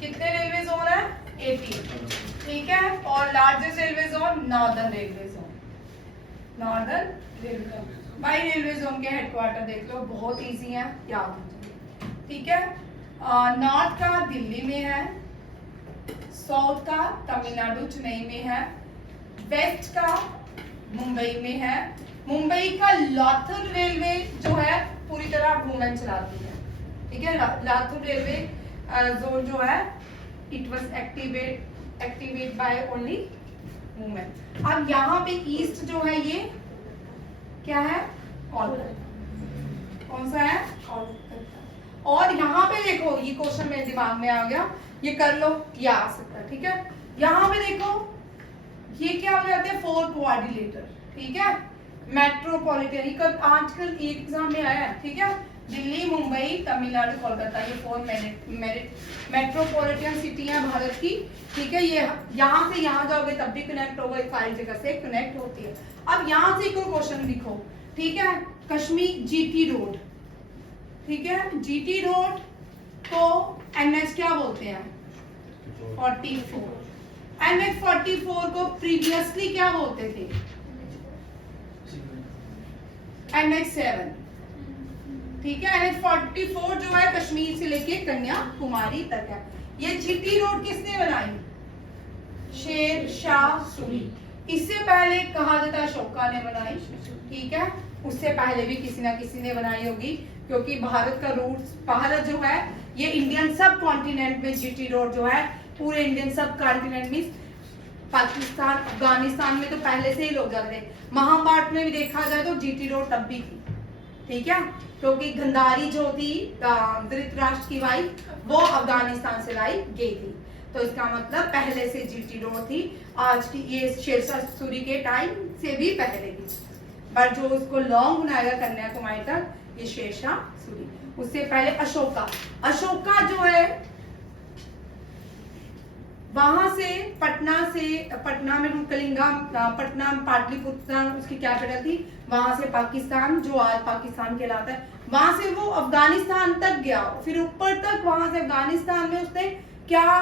कितने रेलवे जोन है? 18, ठीक है। और largest railway zone northern railway zone, northern railway zone. भाई रेलवे जोन के हेडक्वार्टर देख लो, बहुत इजी है, याद हो जाए, ठीक है। नॉर्थ का दिल्ली में है, साउथ का तमिलनाडु चेन्नई में है, वेस्ट का मुंबई में है। मुंबई का लाथुर रेलवे जो है पूरी तरह वुमेन चलाती है, ठीक है। लाथुर रेलवे जोन जो है it was activate by only women. अब यहाँ पे ईस्ट जो है ये क्या है? कोलकाता। कौन सा है? कोलकाता। और यहाँ पे देखो, ये क्वेश्चन मेरे दिमाग में आ गया, ये कर लो, ये आ सकता है, ठीक है। यहाँ पे देखो ये क्या हो जाते हैं? 4 कोऑर्डिनेटर, ठीक है। मेट्रोपॉलिटन आजकल एक एग्जाम में आया है, ठीक है। दिल्ली, मुंबई, तमिलनाडु, कोलकाता, ये 4 मेट्रोपॉलिटन सिटी है भारत की, ठीक है। ये यहाँ से यहाँ जाओगे तब भी कनेक्ट होगा, सारी जगह से कनेक्ट होती है। अब यहाँ से एक और क्वेश्चन लिखो, ठीक है। कश्मीर जीटी रोड, ठीक है। जीटी रोड को एनएच क्या बोलते हैं? 44। एनएच 44 को प्रीवियसली क्या बोलते थे? एनएच 7, ठीक है। एनएच 44 जो है कश्मीर से लेके कन्याकुमारी तक है। ये जीटी रोड किसने बनाई? शेर शाह सूरी। इससे पहले कहा जाता है अशोका ने बनाई, ठीक है। उससे पहले भी किसी ना किसी ने बनाई होगी, क्योंकि भारत का रूट, भारत जो है ये इंडियन सब कॉन्टिनेंट में जीटी रोड जो है, पूरे इंडियन सब कॉन्टिनेंट में, पाकिस्तान, अफगानिस्तान में तो पहले से ही लोग जाते थे। महाभारत में भी देखा जाए तो जीटी रोड तब भी थी, ठीक है। क्योंकि गंधारी जो थी धृतराष्ट्र की वाइफ, वो अफगानिस्तान से लाई गई थी, तो इसका मतलब पहले से जीटी रोड थी। आज की ये शेरशाह सूरी के टाइम से भी पहले थी, बट जो उसको लॉन्ग बनाएगा कन्याकुमारी तक, ये शेरशाह सूरी। उससे पहले अशोका, अशोका जो है वहां से पटना में कलिंगा, पटना पाटलिपुत्र उसकी कैपिटल थी। वहां से पाकिस्तान, जो आज पाकिस्तान कहलाता है, वहां से वो अफगानिस्तान तक गया, फिर ऊपर तक। वहां से अफगानिस्तान में उसने क्या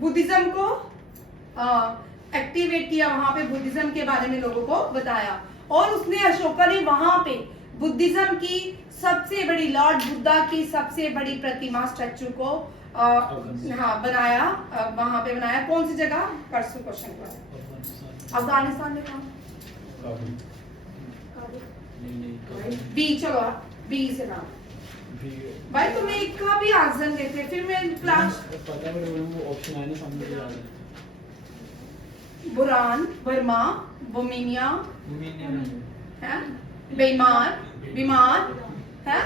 बुद्धिज्म को एक्टिवेट किया, वहां पे बुद्धिज्म के बारे में लोगों को बताया। और उसने, अशोका ने वहां पे बुद्धिज्म की सबसे बड़ी, लॉर्ड बुद्धा की सबसे बड़ी प्रतिमा, स्टैचू को बनाया, वहां पे बनाया। कौन सी जगह? परसों क्वेश्चन का अफगानिस्तान में कहा? बी, चलो बी से नाम भाई, तुम्हें एक का भी आंसर देते, फिर मैं क्लास पता है, वो ऑप्शन आया ना सामने याद है। बुरान, बर्मा, बोमिनिया है, बेईमान, बीमार है,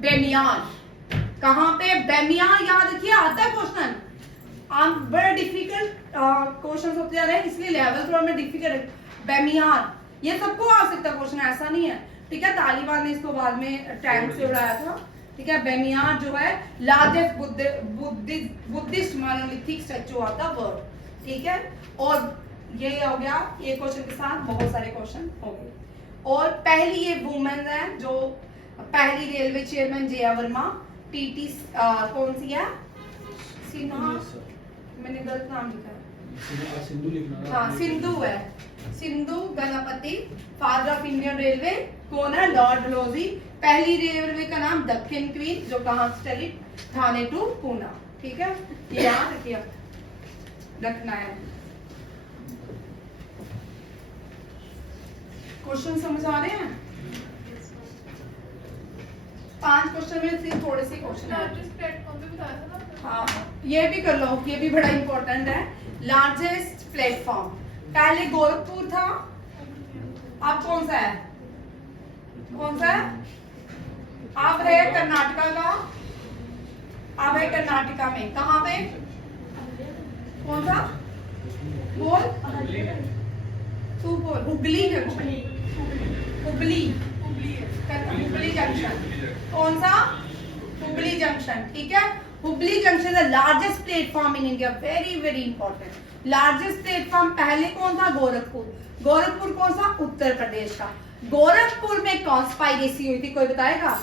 बेमियान। कहाँ पे? बेमियान। याद रखिए, आता है क्वेश्चन, बड़ा डिफिकल्ट क्वेश्चन होते जा रहे हैं, इसलिए लेवल थोड़ा में डिफिकल्ट। बेमियान, ये सबको आ सकता है क्वेश्चन, ऐसा नहीं है, ठीक है। तालिबान ने इसको बाद में टैंक से उड़ाया था, ठीक है। बेमियान जो है largest Buddhist monolithic statue of the world, ठीक है। और ये हो गया, ये क्वेश्चन के साथ बहुत सारे क्वेश्चन हो गए। और पहली ये वुमेन है जो पहली railway chairman Jaya Verma, TT कौन सी है? सिन्हा, मैंने गलत नाम लिखा है, सिंधु लिखना। हाँ, सिंधु है, Sindhu Ganpati, father of Indian railway. कौन है? लॉर्ड डलहौजी। पहली रेलवे का नाम दक्षिण क्वीन, जो कहाँ से चली? ठाणे टू पूना, ठीक है, ये याद रखिए, रखना है। क्वेश्चन समझ आ रहे हैं? 5 क्वेश्चन में से थोड़े से क्वेश्चन है। प्लेटफॉर्म पे बताया था ना। हाँ, ये भी कर लो, ये भी बड़ा इंपॉर्टेंट है। लार्जेस्ट प्लेटफॉर्म, पहले गोरखपुर था, अब कौन सा है? कौन सा है? अब है कर्नाटका का, अब है कर्नाटका में, कहाँ पे? कौन सा? बोल, तू बोल। हुबली जंक्शन, हुबली, हुबली जंक्शन, कौन सा? हुबली जंक्शन, ठीक है। Hubli junction the largest platform in India, very very important. Largest platform पहले कौन था? गोरखपुर। गोरखपुर कौन सा? उत्तर प्रदेश का। गोरखपुर में कॉन्स्पाइरेसी हुई थी, कोई बताएगा?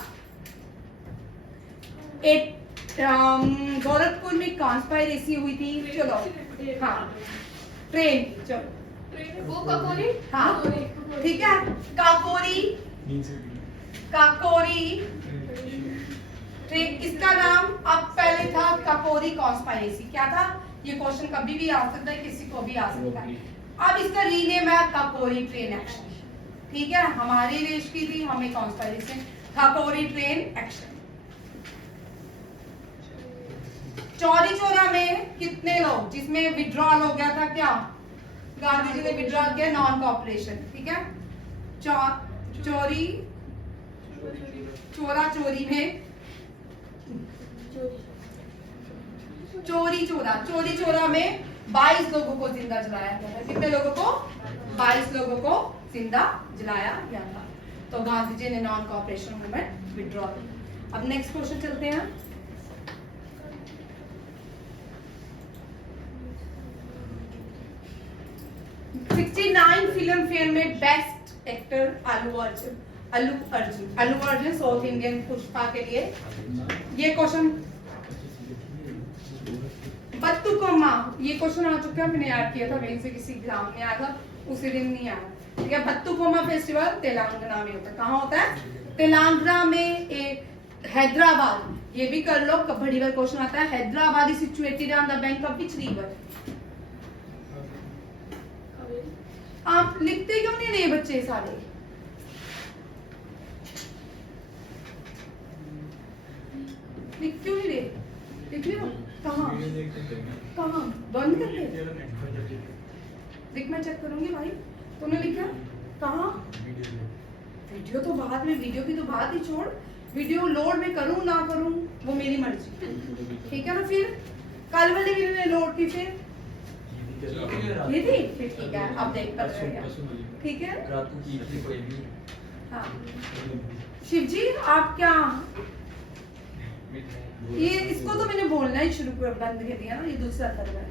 गोरखपुर में कॉन्स्पाइरेसी हुई थी, चलो हाँ, ट्रेन की, चलो वो ककोरी। हाँ, ठीक है। काकोरी, काकोरी ट्रेन, इसका नाम अब पहले था काकोरी कॉन्स्पाइरेसी। क्या था? ये क्वेश्चन कभी भी आ सकता है, किसी को भी आ सकता है। अब इसका रीनेम है काकोरी ट्रेन एक्शन, ठीक है। हमारे देश की थी, हमें कॉन्स्पाइरेसी, काकोरी ट्रेन एक्शन। चौरी चौरा में कितने लोग, जिसमें विड्रॉल हो गया था, क्या गांधी जी ने विड्रॉ किया? नॉन कॉपरेशन, ठीक है। चोरी चोरा चोरी में, चोरी चोरा में 22 लोगों को जिंदा जलाया गया था। कितने लोगों को? 22 लोगों को जिंदा जलाया गया था। तो गांधी जी ने नॉन कॉपरेशन मूवमेंट विड्रॉ किया। अब नेक्स्ट क्वेश्चन चलते हैं। फिल्म फेयर में best actor Allu Arjun south Indian Pushpa के लिए। ये क्वेश्चन बत्तू कोमा, ये क्वेश्चन आ चुका है, मैंने याद किया था, वहीं से किसी एग्जाम में आया था, उसी दिन नहीं आया, ठीक है। बत्तू कोमा फेस्टिवल तेलंगाना में होता है। कहाँ होता है? तेलंगाना में। एक हैदराबाद, ये भी कर लो, बड़ी बार क्वेश्चन आता है। Hyderabad is situated on the bank of which river? आप लिखते क्यों नहीं रहे बच्चे सारे? लिख क्यों नहीं रहे? लिख लो। कहाँ कहाँ बंद कर दे? देख, मैं चेक करूंगी भाई। तूने लिखा कहाँ? वीडियो तो बाद में, वीडियो की तो बात ही छोड़, वीडियो लोड में करूं ना करूं वो मेरी मर्जी, ठीक है ना। फिर कल वाली वीडियो ने लोड की, फिर ये थी, फिर ठीक है। अब देख कर रहे हैं, ठीक है। हाँ शिव जी, आप क्या, ये इसको तो मैंने बोलना ही शुरू कर बंद कर दिया ना, ये दूसरा कर रहा है।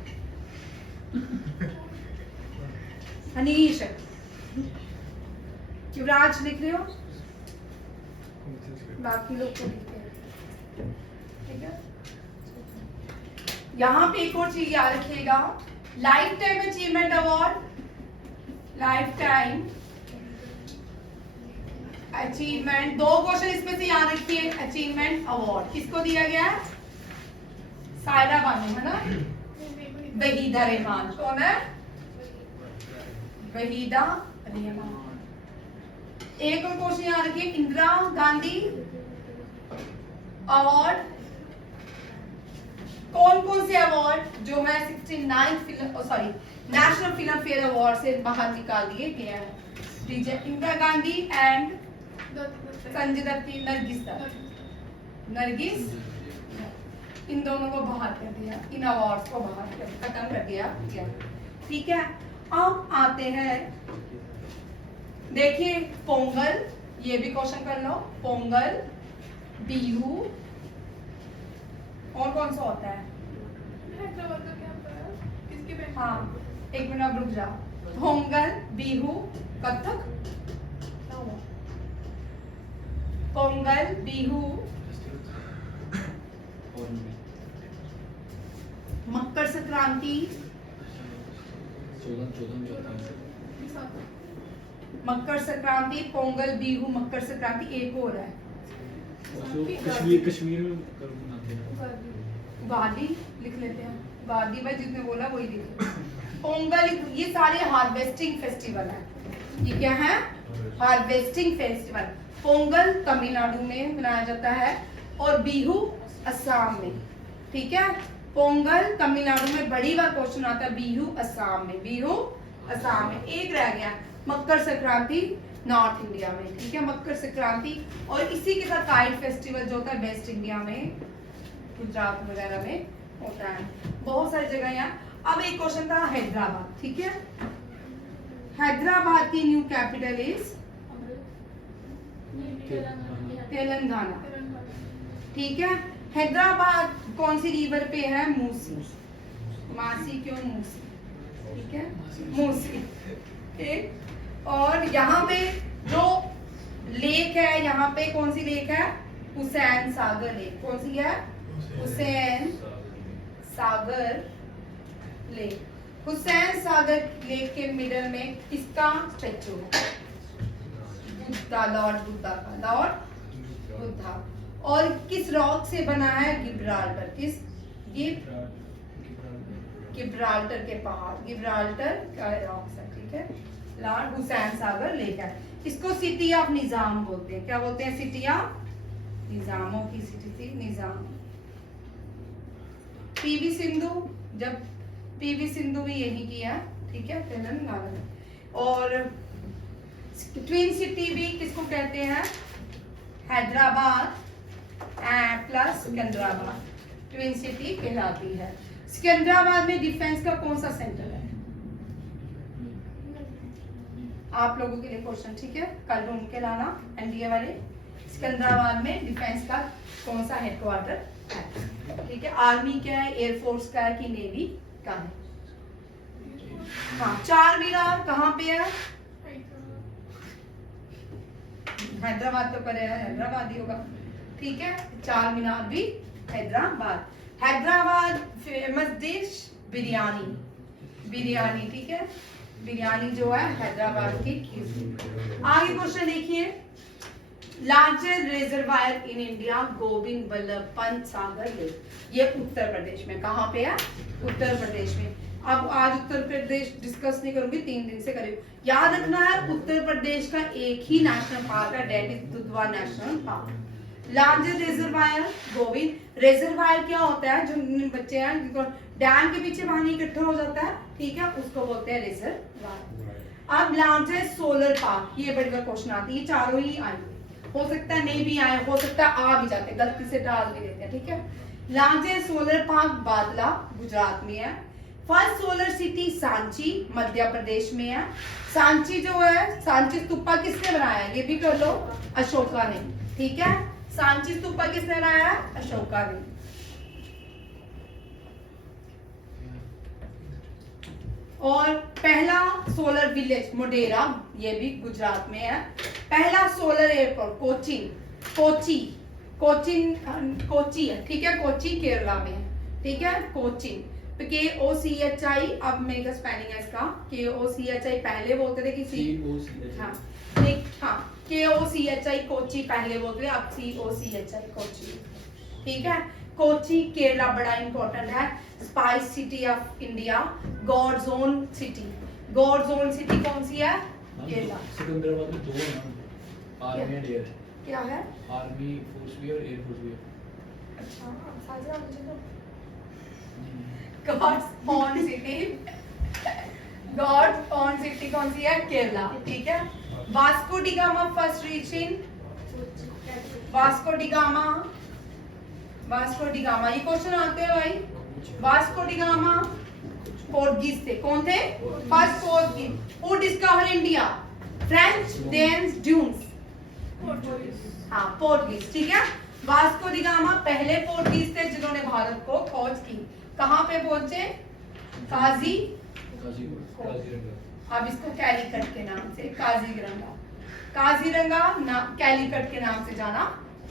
हनीश, युवराज लिख रहे हो, बाकी लोग को लिखते हैं, ठीक है। यहाँ पे एक और चीज याद रखिएगा, life time achievement award, life time achievement, 2 question इसमें से याद रखिए। अचीवमेंट अवार्ड किसको दिया गया है? सायरा बानू, है ना। वहीदा रहमान, कौन है? वहीदा रहमान। एक और क्वेश्चन याद रखिए, इंदिरा गांधी अवार्ड, कौन कौन से अवार्ड जो है 69 नेशनल फिल्म फेयर अवार्ड से बाहर निकाल दिए गए हैं? इंदिरा गांधी एंड संजय दत्त, नरगिस, इन दोनों को बाहर कर दिया, इन अवार्ड्स को बाहर कर, खत्म कर दिया, ठीक है। अब आते हैं, देखिए पोंगल, ये भी क्वेश्चन कर लो। पोंगल, बिहू, और कौन सा होता है? हैदराबाद का क्या होता है? किसके बैंक? हाँ, एक मिनट रुक जाओ। पोंगल, बिहू, कथक, पोंगल, बिहू, मकर संक्रांति, मकर संक्रांति, पोंगल, बिहू, मकर संक्रांति, एक और है कश्मीर में वादी लिख लेते हैं, वादी भाई जिसने बोला वही लिख। पोंगल, ये सारे हार्वेस्टिंग फेस्टिवल है। ये क्या है? Harvesting festival. पोंगल तमिलनाडु में मनाया जाता है और बिहू असम में। ठीक है, पोंगल तमिलनाडु में बड़ी बार क्वेश्चन आता है, बिहू असम में, बिहू असम में। एक रह गया मकर संक्रांति नॉर्थ इंडिया में। ठीक है, मकर संक्रांति, और इसी के साथ काइट फेस्टिवल जो होता है वेस्ट इंडिया में, गुजरात वगैरह में होता है, बहुत सारी जगह यहाँ। अब एक क्वेश्चन था हैदराबाद। ठीक है, हैदराबाद की न्यू कैपिटल इज तेलंगाना। ठीक है, हैदराबाद कौन सी रिवर पे है? मूसी। मासी क्यों मूसी? ठीक है, मूसी। ठीक, और यहाँ पे जो लेक है, यहाँ पे कौन सी लेक है? हुसैन सागर लेक। कौन सी है? हुसैन सागर लेक। हुसैन सागर लेक के मिडल में किसका स्टेचू है? बुद्धा, लॉर्ड बुद्धा का, लॉर्ड बुद्धा। और किस रॉक से बना है? गिब्राल्टर। किस? गिब्राल्टर के पहाड़, गिब्राल्टर का रॉक से। ठीक है, लॉर्ड हुसैन सागर लेक है। इसको सिटी ऑफ निजाम बोलते हैं। क्या बोलते हैं? सिटी ऑफ निजामों की सिटी थी, निजाम। पीवी सिंधु, जब पीवी सिंधु भी यही किया। ठीक है, तेलंगाना में। और ट्विन सिटी भी किसको कहते हैं? Hyderabad plus Secunderabad twin city कहलाती है। सिकंदराबाद में डिफेंस का कौन सा सेंटर है? आप लोगों के लिए क्वेश्चन। ठीक है, कल ढूंढ के लाना एनडीए वाले। सिकंदराबाद में डिफेंस का कौन सा हेडक्वार्टर है? ठीक है, आर्मी का है, एयरफोर्स का है कि नेवी का है? हाँ, चार मीनार कहाँ पे है? हैदराबाद तो करे है, हैदराबाद ही होगा। ठीक है, चार मीनार भी हैदराबाद। Hyderabad famous dish biryani, biryani. ठीक है, बिरयानी जो है हैदराबाद की। आगे क्वेश्चन देखिए, largest reservoir in India Govind Ballabh Pant Sagar lake. ये उत्तर प्रदेश में। कहाँ पे है? उत्तर प्रदेश में। अब आज उत्तर प्रदेश डिस्कस नहीं करूंगी, 3 दिन से करेंगे। याद रखना है, उत्तर प्रदेश का एक ही नेशनल पार्क है, that is Dudhwa national park. Largest reservoir Govind. Reservoir क्या होता है? जो बच्चे हैं जिनको डैम के पीछे पानी इकट्ठा हो जाता है, ठीक है, उसको बोलते हैं रिजर्वायर। अब लार्जेस्ट सोलर पार्क, ये बड़ी बार क्वेश्चन आती है, चारों ही आएंगे, हो सकता है नहीं भी आए, हो सकता है आ भी जाते, गलती से डाल भी देते हैं। ठीक है, लार्जेस्ट सोलर पार्क बादला गुजरात में है। First solar city Sanchi Madhya Pradesh में है। सांची जो है, सांची स्तूपा किसने बनाया है? ये भी कर लो, अशोका ने। ठीक है, सांची स्तूपा किसने बनाया है? अशोका ने। और पहला सोलर विलेज मोडेरा, ये भी गुजरात में है। पहला सोलर एयरपोर्ट कोचीन, कोची है। ठीक है, कोची केरला में है। ठीक है, कोचीन, KOCHI। अब मेगा स्पेलिंग है इसका, KOCHI पहले बोलते थे कि हाँ, KOCHI कोची पहले बोलते थे, अब COCHI कोची। ठीक है, कोची केरला बड़ा इंपॉर्टेंट है। Spice city of India, God zone city. God zone city कौन सी है? केरला। सिकंदराबाद में 2 है ना, आर्मी एंड एयर। क्या है? आर्मी फोर्स भी और एयर फोर्स भी। अच्छा, साझा मुझे तो God's own city, God's own city कौन सी है? केरला। ठीक है, Vasco da Gama first reach in, Vasco da Gama, Vasco da Gama, ये क्वेश्चन आते हैं भाई। वास्को डी गामा पोर्टुगीज थे। कौन थे? First Portuguese. Who discover India? French, Danes, dunes. हाँ, पोर्टुगीज। ठीक है, वास्को डी गामा पहले पोर्टुगीज थे जिन्होंने भारत को खोज की। कहाँ पे पहुंचे? काजीरंगा। अब इसको कैलीकट के नाम से, काजीरंगा, काजीरंगा कैलीकट के नाम से जाना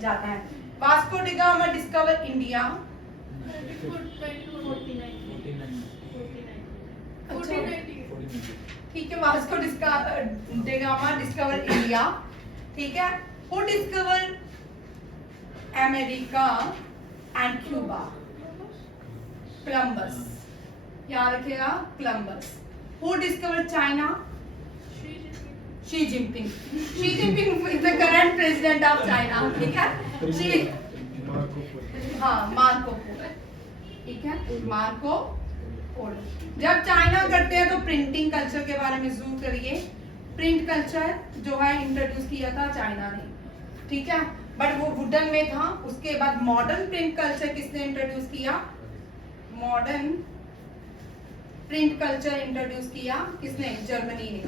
जाता है। Vasco da gamma discover India. ठीक है, Vasco da gamma discover India. ठीक है, who discover America and Cuba? Columbus, याद रखिएगा Columbus. Who discovered China? Xi Jinping. Xi Jinping is the current president of China, ठीक है। She, Marco Polo. हाँ, Marco Polo, ठीक है, मार्को पोलो। जब चाइना करते हैं तो प्रिंटिंग कल्चर के बारे में जरूर करिए। प्रिंट कल्चर जो है इंट्रोड्यूस किया था चाइना ने, ठीक है, बट वो वुडन में था। उसके बाद मॉडर्न प्रिंट कल्चर किसने इंट्रोड्यूस किया? मॉडर्न प्रिंट कल्चर इंट्रोड्यूस किया किसने? जर्मनी ने।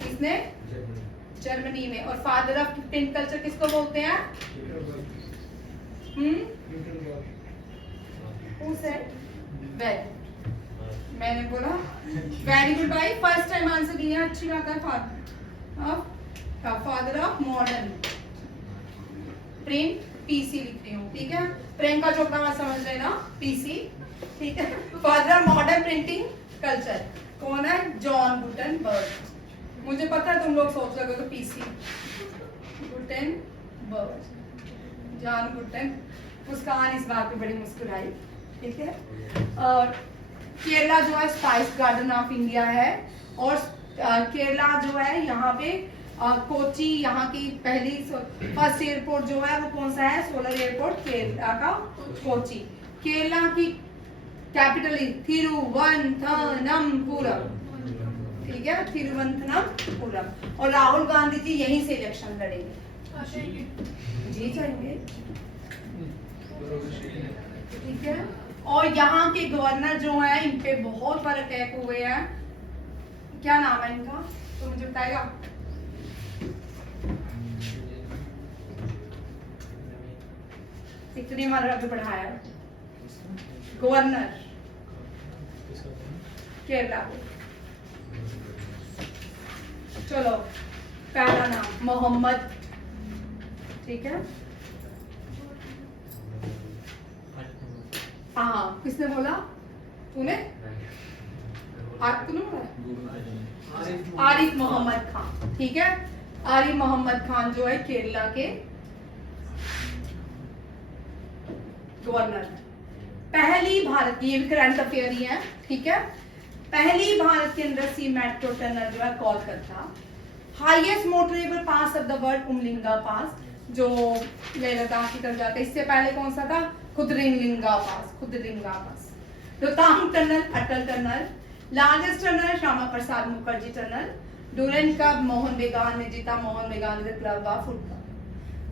किसने? जर्मनी में। और फादर ऑफ प्रिंट कल्चर किसको बोलते हैं? Who said? Well, मैंने बोला वेरी गुड भाई, फर्स्ट टाइम आंसर दिया, अच्छी बात है। Father of modern print, PC लिख रही हूँ, ठीक है। प्रियंका चोपड़ा मत समझ लेना, पीसी, ठीक है। Father of modern printing culture कौन है? John Gutenberg. मुझे पता है तुम लोग सोच रहे हो तो पीसी, गुटेनबर्ग, जॉन गुटेन। मुस्कान इस बात पे बड़ी मुस्कुराई, ठीक है। और केरला जो है स्पाइस गार्डन ऑफ इंडिया है। और केरला जो है यहाँ पे कोची, यहाँ की पहली फर्स्ट एयरपोर्ट जो है वो कौन सा है? सोलर एयरपोर्ट केरला का, कोची। केरला की कैपिटल तिरुवनंतपुरम, ठीक है, तिरुवनंतपुरम। और राहुल गांधी जी यहीं से इलेक्शन लड़ेंगे। जी जाएंगे, ठीक है। और यहाँ के गवर्नर जो है इन पे बहुत बार अटैक हुए हैं। क्या नाम है इनका? तो मुझे बताएगा। इतनी हमारे आगे बढ़ाया गवर्नर केरला को। चलो, पहला नाम मोहम्मद, ठीक है। हाँ, किसने बोला? तूने? तूने बोला? आरिफ मोहम्मद खान, ठीक है। आरिफ मोहम्मद खान जो है केरला के गवर्नर। पहली भारत की, ये भी करंट अफेयर ही है, ठीक है। पहली भारत के अंदर सी मेट्रो टनल जो है Kolkata. Highest motorable pass of the world Umlingla pass, जो लेह लद्दाख की तरफ जाता है। इससे पहले कौन सा था? Khardungla pass, Khardungla pass. Rohtang tunnel, Atal tunnel. Largest tunnel Shyama Prasad Mukherjee tunnel. Durand cup Mohun Bagan ने जीता, Mohun Bagan is club of football.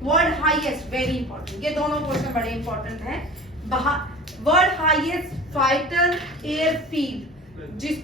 World highest, very important, ये दोनों क्वेश्चन बड़े इंपॉर्टेंट हैं। वर्ल्ड हाईएस्ट फाइटर एयरफील्ड, जिस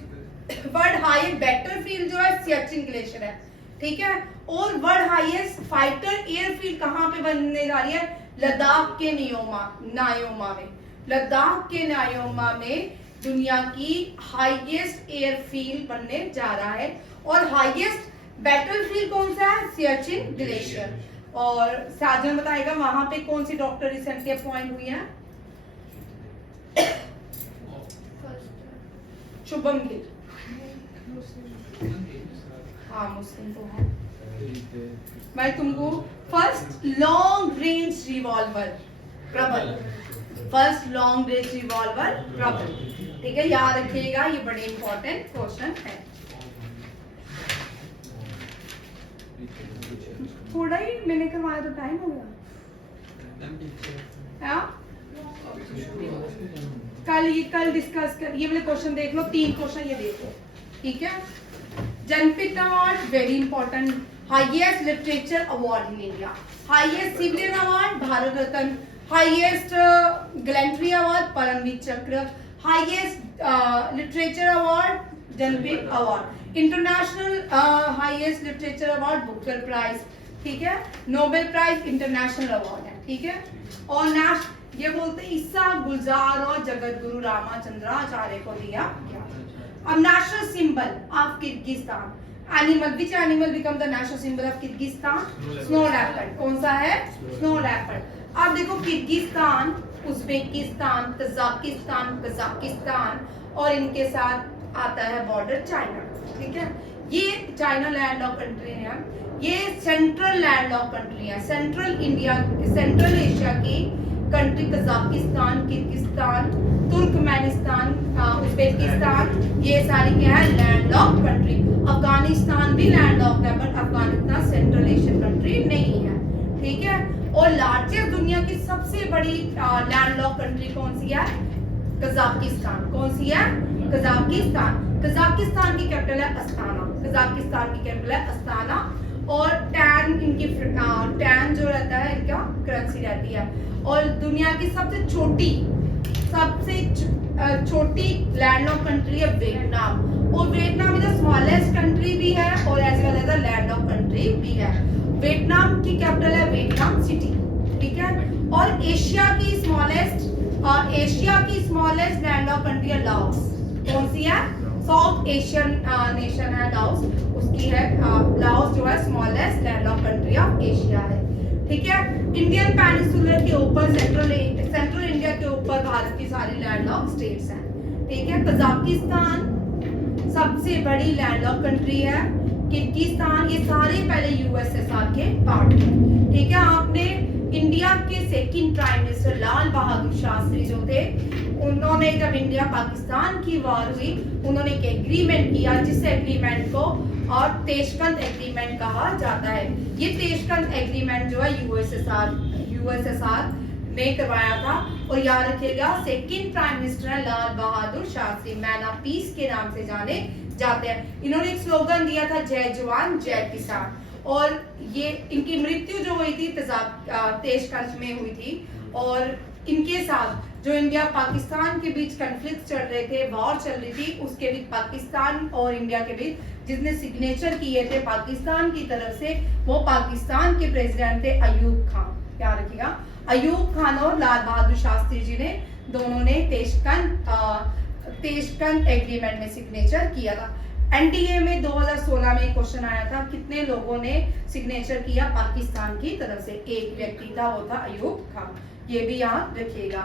वर्ल्ड हाईएस्ट बैटलफील्ड जो है सियाचिन ग्लेशियर है, ठीक है। और वर्ल्ड हाईएस्ट फाइटर एयरफील्ड कहाँ पे बनने जा रही है? लद्दाख के नायोमा में। लद्दाख के नायोमा में दुनिया की हाईएस्ट एयरफील्ड बनने जा रहा है। और हाईएस्ट बैटलफील्ड कौन सा है? सियाचिन ग्लेशियर। और साजन बताएगा वहां पे कौन सी डॉक्टर रिसेंटली अपॉइंट हुई है? शुभम गिल। हाँ, मुस्लिम तो है। मैं तुमको फर्स्ट लॉन्ग रेंज रिवॉल्वर प्रबल, फर्स्ट लॉन्ग रेंज रिवॉल्वर प्रबल, ठीक है, याद रखिएगा, ये बड़े इंपॉर्टेंट क्वेश्चन है। थोड़ा ही मैंने करवाया तो टाइम हो गया। कल डिस्कस कर, ये वाले क्वेश्चन देख लो, 3 क्वेश्चन ये देखो, ठीक है। Jnanpith award, very important. Highest literature award in India, highest civilian award Bharat Ratna, highest gallantry award Paramvir Chakra, highest literature award Jnanpith award, international highest literature award Booker prize, ठीक है। नोबेल प्राइज इंटरनेशनल अवार्ड है, ठीक है। और ये बोलते हैं ईसा गुलजार और जगत गुरु रामाचंद्राचार्य को दिया गया। अब national symbol of Kyrgyzstan, animal, which animal become the national symbol of Kyrgyzstan? Snow leopard. कौन सा है? Snow leopard. अब देखो किर्गिस्तान, उज्बेकिस्तान, तजाकिस्तान, कजाकिस्तान और इनके साथ आता है बॉर्डर चाइना, ठीक है। ये चाइना लैंड ऑफ कंट्री है, ये सेंट्रल लैंड ऑफ कंट्री है, सेंट्रल इंडिया, सेंट्रल एशिया की country Kazakhstan, Kyrgyzstan, Turkmenistan, Uzbekistan, ये सारी क्या है लैंडलॉक्ड कंट्री। अफगानिस्तान भी लैंडलॉक्ड है but Afghanistan central Asian country नहीं है, ठीक है। और लार्जेस्ट दुनिया की सबसे बड़ी लैंडलॉक्ड कंट्री कौन सी है? कजाकिस्तान। कौन सी है? कजाकिस्तान। कजाकिस्तान की कैपिटल है अस्ताना। कजाकिस्तान की कैपिटल है अस्ताना। और टैन इनकी टैन जो रहता है इनका करेंसी रहती है। और दुनिया की सबसे छोटी लैंडलॉक्ड कंट्री है वियतनाम। और Vietnam is the smallest country भी है और as well as the landlocked country भी है। वियतनाम की कैपिटल है वियतनाम सिटी, ठीक है। और एशिया की स्मॉलेस्ट लैंडलॉक्ड कंट्री है लाओस। कौन सी है? साउथ एशियन नेशन है लाओस, उसकी है लाओस जो है smallest landlocked country of Asia है, ठीक है। इंडियन पेनिनसुलर के ऊपर सेंट्रल इंडिया के ऊपर भारत की सारी लैंडलॉक्ड स्टेट्स हैं, ठीक है। कजाकिस्तान सबसे बड़ी लैंडलॉक्ड कंट्री है। किर्गिस्तान, ये सारे पहले यूएसएसआर के पार्ट थे, ठीक है। आपने इंडिया के second prime minister Lal Bahadur Shastri जो थे, उन्होंने जब इंडिया पाकिस्तान की वॉर हुई उन्होंने एक एग्रीमेंट किया जिस एग्रीमेंट को और तेशकंद एग्रीमेंट कहा जाता है। ये तेशकंद एग्रीमेंट जो है यूएसएसआर ने करवाया था। और याद रखिएगा सेकंड प्राइम मिनिस्टर है Lal Bahadur Shastri, man of peace के नाम से जाने जाते हैं। इन्होंने एक स्लोगन दिया था जय जवान जय किसान। और ये इनकी मृत्यु जो हुई थी तेशकंद में हुई थी। और इनके साथ जो इंडिया पाकिस्तान के बीच कॉन्फ्लिक्ट चल रहे थे, वॉर चल रही थी, उसके बीच पाकिस्तान और इंडिया के बीच जिसने सिग्नेचर किए थे पाकिस्तान की तरफ से, वो पाकिस्तान के प्रेसिडेंट थे अयूब खान। याद रखिएगा, अयूब खान और लाल बहादुर शास्त्री जी ने दोनों ने तेशकंद एग्रीमेंट में सिग्नेचर किया था। एनडीए में 2016 में क्वेश्चन आया था कितने लोगों ने सिग्नेचर किया पाकिस्तान की तरफ से? एक व्यक्ति था, वो था अयूब खान। ये भी याद रखिएगा।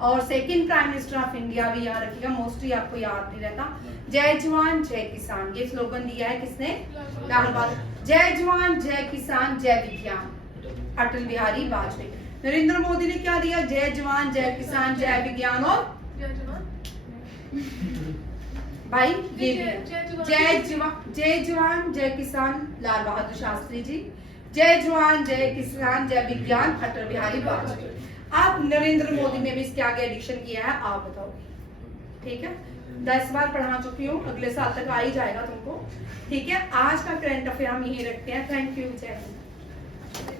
और second prime minister of India भी याद रखिएगा, मोस्टली आपको याद नहीं रहता। जय जवान जय किसान, ये स्लोगन दिया है किसने? लाल बहादुर। जय जवान जय किसान जय विज्ञान, अटल बिहारी वाजपेयी। नरेंद्र मोदी ने क्या दिया? जय जवान जय किसान जय विज्ञान और भाई ये जय जवान जय किसान लाल बहादुर शास्त्री जी, जय जवान जय किसान जय विज्ञान अटल बिहारी वाजपेयी। आप नरेंद्र मोदी ने भी इसके आगे एडिशन किया है, आप बताओ, ठीक है। 10 बार पढ़ा चुकी हूँ, अगले साल तक आ ही जाएगा तुमको, ठीक है। आज का करंट अफेयर हम यही रखते हैं। थैंक यू, जय हिंद।